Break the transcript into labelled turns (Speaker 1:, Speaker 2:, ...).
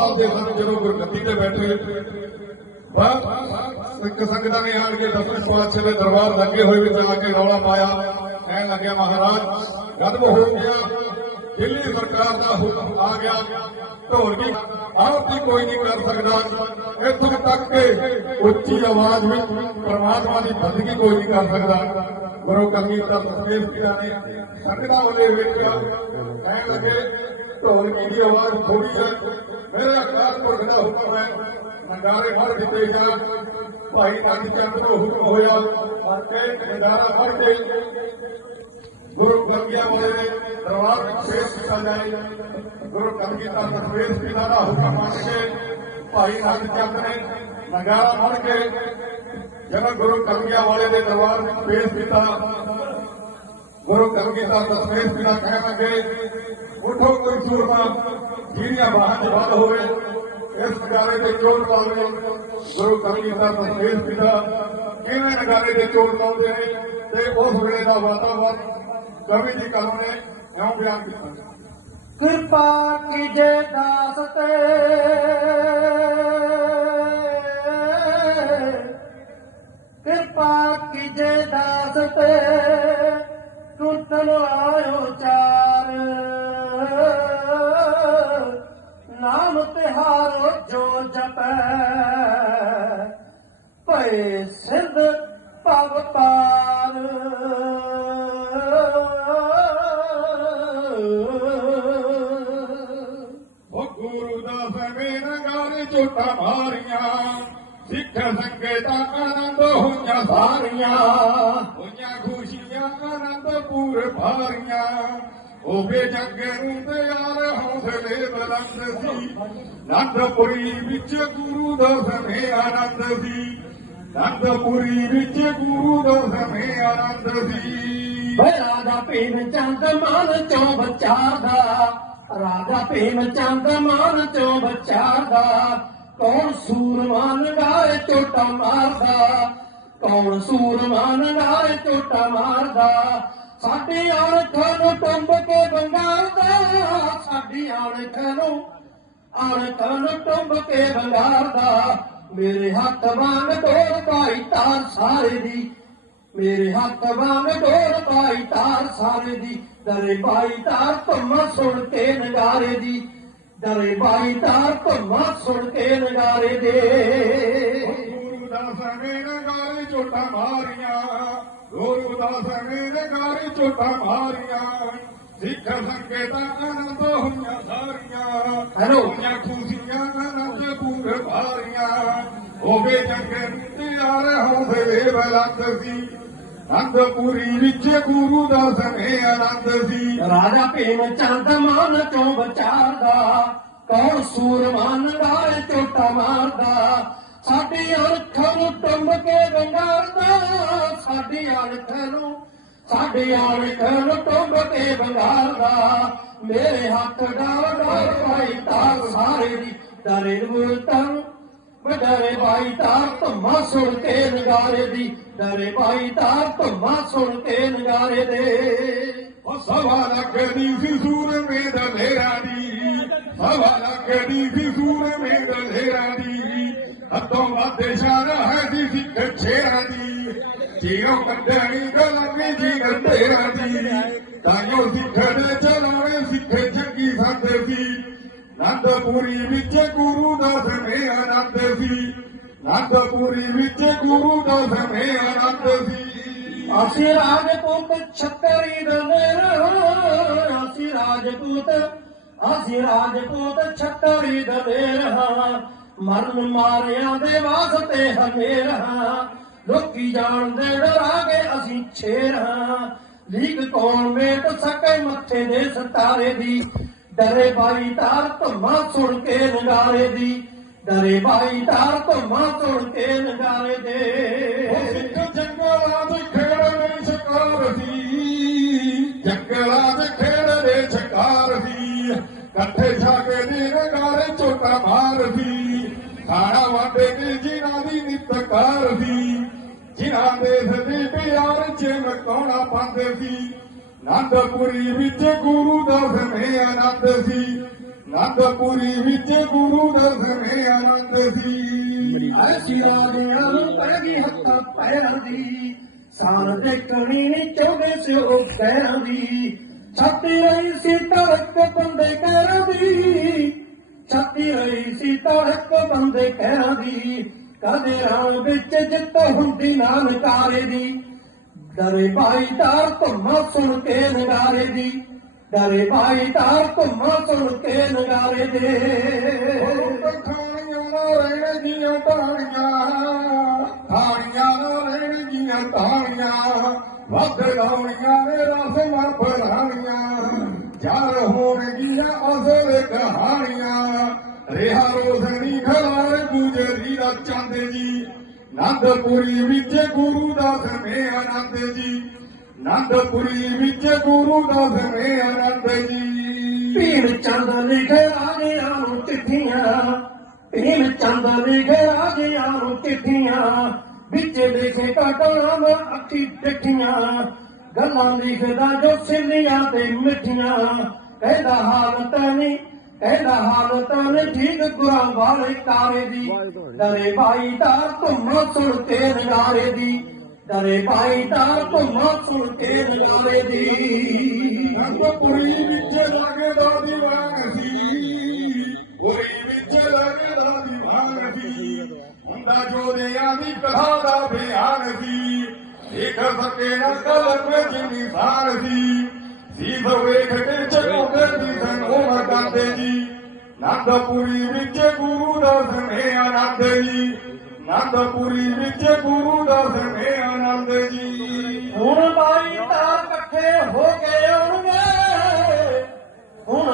Speaker 1: ਸਾਲ ਦੇ ਸਨ ਜਦੋਂ ਗੁਰਗੱਦੀ ਤੇ ਬੈਠੇ ਬਸ ਇੱਕ ਸੰਗਤਾਂ ਨੇ ਆਣ ਕੇ ਦਸਵੇਂ ਪਾਤਸ਼ਾਹ ਦੇ ਦਰਬਾਰ ਲੱਗੇ ਹੋਏ ਵਿੱਚ ਆ ਕੇ ਰੌਲਾ ਪਾਇਆ। ਕਹਿਣ ਲੱਗਿਆ, ਮਹਾਰਾਜ, ਗਦਬ ਹੋ ਗਿਆ, ਦਿੱਲੀ ਸਰਕਾਰ ਦਾ ਹੁਕਮ ਆ ਗਿਆ। ਢੋਲਕੀ ਆਰਤੀ ਕੋਈ ਨਹੀਂ ਕਰ ਸਕਦਾ। ਇੱਥੋਂ ਤੱਕ ਕਿ ਉੱਚੀ ਆਵਾਜ਼ ਵਿੱਚ ਪਰਮਾਤਮਾ ਦੀ ਬੰਦਗੀ ਕੋਈ ਨਹੀਂ ਕਰ ਸਕਦਾ। ਗੁਰੂ ਕਲਗੀਧਰ ਤਸਵੀਰ ਪਿਤਾ ਨੇ, ਸੰਗਤਾਂ ਵੱਲੇ ਵੇਖਿਆ। ਕਹਿਣ ਲੱਗੇ ਢੋਲਕੀ ਦੀ ਆਵਾਜ਼ ਥੋੜੀ ਹੈ। ਮੇਰਾ ਅਕਾਲ ਦਾ ਹੁਕਮ ਹੈ ਨਗਾਰੇ ਫੜ ਦਿੱਤੇ ਜਾਣ ਭਾਈ ਨੰਦ ਚੰਦ ਨੂੰ ਹੁਕਮ ਹੋਇਆ ਔਰ ਕੇ ਨਗਾਰਾ ਫੜ ਕੇ। ਗੁਰੂ ਗੰਗਿਆ ਵਾਲੇ ਦੇ ਦਰਬਾਰ ਵਿੱਚ ਪੇਸ਼ ਕੀਤਾ ਜਾਏ। ਗੁਰੂ ਕਲਗੀਧਰ ਤਸਵੀਰ ਪਿਤਾ ਦਾ ਹੁਕਮ ਮੰਨ ਕੇ ਭਾਈ ਨੰਦ ਚੰਦ ਨੇ ਨਗਾਰਾ ਫੜ ਕੇ, ਜਦੋਂ ਗੁਰੂ ਕਲਗੀਆ ਵਾਲੇ ਦੇ ਦਰਬਾਰ ਵਿੱਚ ਪੇਸ਼ ਕੀਤਾ ਗੁਰੂ ਕਲਗੀਧਰ ਤਸਵੀਰ ਪਿਤਾ ਕਹਿਣ ਲੱਗੇ ਉਠੋ ਕੋਈ ਸੂਰਮਾ ਜਿਹੜੀਆਂ ਬਾਹਾਂ 'ਚ ਵੱਧ ਹੋਵੇ। ਇਸ ਨਗਾਰੇ ਤੇ ਚੋਟ ਪਾਵੇ ਗੁਰੂ ਕਲਗੀਧਰ ਤਸਵੀਰ ਪਿਤਾ ਕਿਵੇਂ ਨਗਾਰੇ ਤੇ ਚੋਟ ਲਾਉਂਦੇ ਨੇ ਤੇ ਉਸ ਵੇਲੇ ਦਾ ਵਾਤਾਵਰਨ ਕਵੀ ਜੀ ਕਲਮ ਨੇ ਇਉਂ ਬਿਆਨ ਕੀਤਾ।
Speaker 2: ਕਿਰਪਾ ਕੀਜੇ ਦਾਸ ਤੇ। ਕਿਰਪਾ ਕੀਜੇ ਦਾਸ ਤੇ। ਟੁੱਟਣ ਆਇਓ ਚਾਰ। ਨਾਮ ਤਿਹਾਰੋ ਜੋ ਜਪੈ, ਭਏ ਸਿੱਧ ਭਵ ਪਾਰ।
Speaker 1: ਉਹ ਗੁਰੂ ਦਾ ਸਵੇਂ ਨਗਾਰੇ ਝੋਟਾ ਮਾਰੀਆਂ, ਸਿੱਖ ਸੰਗਤਾਂ ਆਨੰਦ ਹੋਈਆਂ ਸਾਰੀਆਂ। ਹੋਈਆਂ ਖੁਸ਼ੀਆਂ ਆਨੰਦ ਪੂਰ ਭਾਰੀਆਂ ਹੋਵੇ ਜੱਗ ਨੂੰ ਤੇ ਯਾਰ ਹੌਸਲੇ ਬਲੰਦ ਸੀ। ਨੰਦਪੁਰੀ ਵਿੱਚ ਗੁਰੂ ਦਾ ਆਨੰਦ ਸੀ। ਨੰਦਪੁਰੀ ਵਿੱਚ ਗੁਰੂ ਦਾ ਆਨੰਦ ਸੀ।
Speaker 2: ਵੇ ਰਾਜਾ ਭੀਮ ਚੰਦ ਮਨ ਚੋਂ ਬਚਾਰ ਦਾ ਰਾਜਾ ਭੀਮ ਚੰਦ ਮਾਨ ਚੋਂ ਬਚਾਰਦਾ ਕੌਣ ਸੂਰਮਾਨ ਗਾਏ ਝੋਟਾ ਮਾਰਦਾ ਕੌਣ ਸੂਰਮਾਨ ਨਾਲ ਝੋਟਾ ਮਾਰਦਾ? ਸਾਡੀ ਅਣਖਾਂ ਨੂੰ ਟੰਬ ਕੇ ਬੰਗਾਰਦਾ ਸਾਡੀ ਅਣਖਾਂ ਨੂੰ ਅਣਖਾਂ ਨੂੰ ਟੰਬ ਕੇ ਬੰਗਾਰਦਾ ਮੇਰੇ ਹੱਥ ਵਾਂਗ ਢੋਲ ਪਾਈ ਤਾਰ ਸਾਰੇ ਦੀ, ਮੇਰੇ ਹੱਥ ਵਾਂਗ ਢੋਲ ਪਾਈ ਤਾਰ ਸਾਰੇ ਦੀ। ਦਰੇ ਪਾਈ ਤਾਰ ਧੰਮਾ ਸੁਣ ਕੇ ਨਗਾਰੇ ਦੀ, ਦਰੇ ਪਾਈ ਤਾਰ ਧੰਮਾ ਸੁਣ ਕੇ ਨਗਾਰੇ ਦੇ।
Speaker 1: ਗੁਰੂ ਦਾ ਸਮੇਂ ਝੋਟਾ ਮਾਰੀਆਂ ਗੁਰੂ ਦਾ ਸਮੇਂ ਨਗਾਰੇ ਝੋਟਾ ਮਾਰੀਆਂ ਸਿੱਖ ਸੰਕੇਤਾਂ ਆਨੰਦ ਹੋਈਆਂ ਸਾਰੀਆਂ
Speaker 2: ਹੈਲੋ।
Speaker 1: ਹੋਈਆਂ ਖੁਸ਼ੀਆਂ ਆਨੰਦ ਪੂਰ ਭਾਰੀਆਂ ਹੋਵੇ ਜੰਗੇ ਤੇ ਯਾਰ ਬਲੰਦ ਸੀ ਅਨੰਦਪੁਰੀ ਵਿੱਚ ਗੁਰੂ ਦਾ ਸਮੇਂ ਆਨੰਦ ਸੀ
Speaker 2: ਰਾਜਾ ਭੀਮ ਚੰਦ ਮਨ ਚੋਂ ਵਿਚਾਰਦਾ, ਕੌਣ ਸੂਰਮਾਨ ਗਾਏ ਝੋਟਾ ਮਾਰਦਾ ਸਾਡੀ ਅਣਖਾਂ ਨੂੰ ਟੰਬ ਕੇ ਵੰਗਾਰਦਾ ਸਾਡੀ ਅਣਖਾਂ ਨੂੰ, ਸਾਡੀ ਅਣਖਾਂ ਨੂੰ ਟੰਬ ਕੇ ਬੰਗਾਰਦਾ ਮੇਰੇ ਹੱਥ ਡਾਲ ਡਾਲ ਤਾਰ ਸਾਰੇ ਦੀ ਡਰੇ ਮੁਰਤਨ ਡਰੇ ਭਾਈ ਤਾਰ ਧੰਮਾ ਸੁਣ ਕੇ ਨਗਾਰੇ ਦੀ। ਡਰੇ ਭਾਈ ਤਾਰ ਧੰਮਾ ਸੁਣ ਕੇ ਨਗਾਰੇ ਦੇ।
Speaker 1: ਉਹ ਸਵਾ ਲੱਖ ਦੀ ਸੀ ਸੂਰ ਮੇਦ ਲੇਰਾਂ ਦੀ। ਸਵਾ ਲੱਖ ਦੀ ਸੀ ਸੂਰ ਮੇਦ ਲੇਰਾਂ ਦੀ। ਹੱਥੋਂ ਵਾਦੇ ਸ਼ਾਨ ਹੈ ਦੀ ਸਿੱਖ ਛੇਰਾਂ ਦੀ। ਜੀਰੋ ਕੱਢਣੀ ਗਲਮੀ ਜੀ ਤੇਰਾਂ ਦੀ। ਤਾਈਓ ਸਿੱਖ ਦੇ ਚਲਾਵੇ ਸਿੱਖ ਜੰਗੀ ਸੰਤ ਸੀ। ਨੰਦਪੁਰੀ ਵਿੱਚ ਗੁਰੂ ਦਾ ਸਮੇਂ ਆਨੰਦ ਸੀ। ਨੰਦਪੁਰੀ ਵਿੱਚ ਗੁਰੂ ਦਾ ਸਮੇਂ ਆਨੰਦ ਸੀ।
Speaker 2: ਅਸੀਂ ਰਾਜਪੂਤ ਛਤਰੀ ਦਲੇਰ ਅਸੀਂ ਰਾਜਪੂਤ ਅਸੀਂ ਰਾਜਪੂਤ ਛਤਰੀ ਦਲੇਰ ਹਾਂ। ਮਰਨ ਮਾਰਿਆਂ ਦੇ ਵਾਸਤੇ ਹਮੇਰ ਹਾਂ। ਲੋਕੀ ਜਾਣਦੇ ਡਰਾਗੇ, ਅਸੀਂ ਛੇਰ ਹਾਂ। ਲੀਕ ਕੌਣ ਮੇਟ ਸਕੇ ਮੱਥੇ ਦੇ ਸਤਾਰੇ ਦੀ? ਡਰੇ ਬਾਈ ਤਾਰ ਧੰਮਾ ਸੁਣ ਕੇ ਨਗਾਰੇ ਦੀ। ਡਰੇ ਬਾਈ ਤਾਰ ਧੰਮਾ ਸੁਣ ਕੇ ਨਗਾਰੇ
Speaker 1: ਉਹ
Speaker 2: ਦੇ
Speaker 1: ਸਿੱਖ ਜੰਗਲਾਂ ਦੇ ਖੇਡ ਦੇ ਸ਼ਿਕਾਰ ਸੀ। ਜੰਗਲਾਂ ਦੇ ਖੇਡ ਦੇ ਸ਼ਿਕਾਰ ਸੀ। ਇਕੱਠੇ ਛਾਗੇ ਖਾਣਾ ਵਾਂਡੇ ਜਿਨ੍ਹਾਂ ਦੀ ਨਿਤਕਾਰ ਸੀ। ਜਿਨ੍ਹਾਂ ਦੇ ਸਦੀ ਪਿਆਰ ਚ ਮਕਾਉਣਾ ਪਾਉਂਦੇ ਸੀ। ਨੰਦਪੁਰੀ ਵਿੱਚ ਗੁਰੂ ਦਾ ਆਨੰਦ ਸੀ। ਨੰਦਪੁਰੀ ਵਿੱਚ ਗੁਰੂ ਦਰਸ਼ਨੇ ਆਨੰਦ ਸੀ।
Speaker 2: ਐਸੀ ਰਾਜਿਆਂ ਨੂੰ ਪੈ ਗਈ ਹੱਥਾਂ ਪੈਰਾਂ ਦੀ। ਸਾਰ ਦੇਖਣੀ ਨੀ ਚਾਹੁੰਦੇ ਸੀ ਉਹ ਪੈਰਾਂ ਦੀ। ਛਾਤੀ ਰਹੀ ਸੀ ਧੜਕ ਬੰਦੇ ਪੈਰਾਂ ਦੀ। ਰਹੀ ਸੀ ਬੰਦੇ ਕਹਿਰਾਂ ਦੀ, ਕਦੇ ਰਾਹ ਵਿੱਚ ਜਿੱਤ ਹੁੰਦੀ ਨਾ ਨਕਾਰੇ ਦੀ। ਡਰੇ ਭਾਈ ਤਾਰ ਧੁੰਮਾ ਸੁਣ ਕੇ ਨਗਾਰੇ ਦੀ। ਡਰੇ ਭਾਈ ਧੁੰਮਾ ਸੁਣ ਕੇ ਨਗਾਰੇ ਦੇ।
Speaker 1: ਖਾਣੀਆਂ ਨਾ ਰਹਿਣ ਦੀਆਂ ਤਾਣੀਆਂ ਖਾਣੀਆਂ ਨਾ ਰਹਿਣ ਦੀਆਂ ਤਾਣੀਆਂ ਵੱਧ ਗਾਉਣੀਆਂ ਨੇ ਰਸ ਮਰ ਨੰਦਪੁਰੀ ਵਿੱਚ ਗੁਰੂ ਦਾ ਸਮੇ ਆਨੰਦ ਜੀ। ਨੰਦਪੁਰੀ ਵਿੱਚ ਗੁਰੂ ਦਾ ਸਮੇ ਆਨੰਦ ਜੀ।
Speaker 2: ਭੀਮ ਚੰਦ ਲਿਖੇ ਰਾਜਿਆਂ ਨੂੰ ਚਿੱਠੀਆਂ। ਭੀਮ ਚੰਦ ਲਿਖੇ ਰਾਜਿਆਂ ਨੂੰ ਚਿੱਠੀਆਂ। ਵਿੱਚ ਲਿਖੇ ਕਟਾਮ ਅੱਖੀ ਡਿੱਠੀਆਂ ਗੱਲਾਂ ਲਿਖਦਾ ਜੋ ਸਿੰਧੀਆਂ ਤੇ ਮਿੱਠੀਆਂ। ਕਹਿੰਦਾ ਹਾਲਤ ਨਹੀਂ ਕਹਿੰਦਾ ਹਾਲਤ ਨਹੀਂ ਠੀਕ ਗੁਰਾਂ ਵਾਲੇ ਕਾਰੇ ਦੀ। ਡਰੇ ਭਾਈ ਦਾ ਧੁੰਮ ਸੁਣ ਕੇ ਨਗਾਰੇ ਦੀ। ਡਰੇ ਭਾਈ ਦਾ ਧੁੰਮ ਸੁਣ ਕੇ ਨਗਾਰੇ ਦੀ।
Speaker 1: ਨੰਦਪੁਰੀ ਵਿੱਚ ਲੱਗਦਾ ਦੀਵਾਨ ਸੀ। ਪੁਰੀ ਵਿੱਚ ਲੱਗਦਾ ਦੀਵਾਨ ਸੀ। ਹੁੰਦਾ ਜੋਧਿਆਂ ਦੀ ਕਥਾ ਦਾ ਬਿਆਨ ਸੀ। ਦੇਖ ਸਕੇ ਨਾ ਕਲਮ ਵਿੱਚ ਨਿਸ਼ਾਨ ਸੀ। ਸੀਧ ਵੇਖ ਕੇ ਚਕੋਦੇ ਦੀ ਸੰਗੋਮ ਕਰਦੇ ਜੀ। ਨੰਦਪੁਰੀ ਵਿੱਚ ਗੁਰੂ ਦਾ ਸਮੇ ਆਨੰਦ ਜੀ। ਨੰਦਪੁਰੀ ਵਿੱਚ ਗੁਰੂ ਦਾ ਸਮੇ ਆਨੰਦ ਜੀ।
Speaker 2: ਹੁਣ ਬਾਈ ਤਾਂ ਇਕੱਠੇ ਹੋ ਗਏ ਆਉਣਗੇ। ਹੁਣ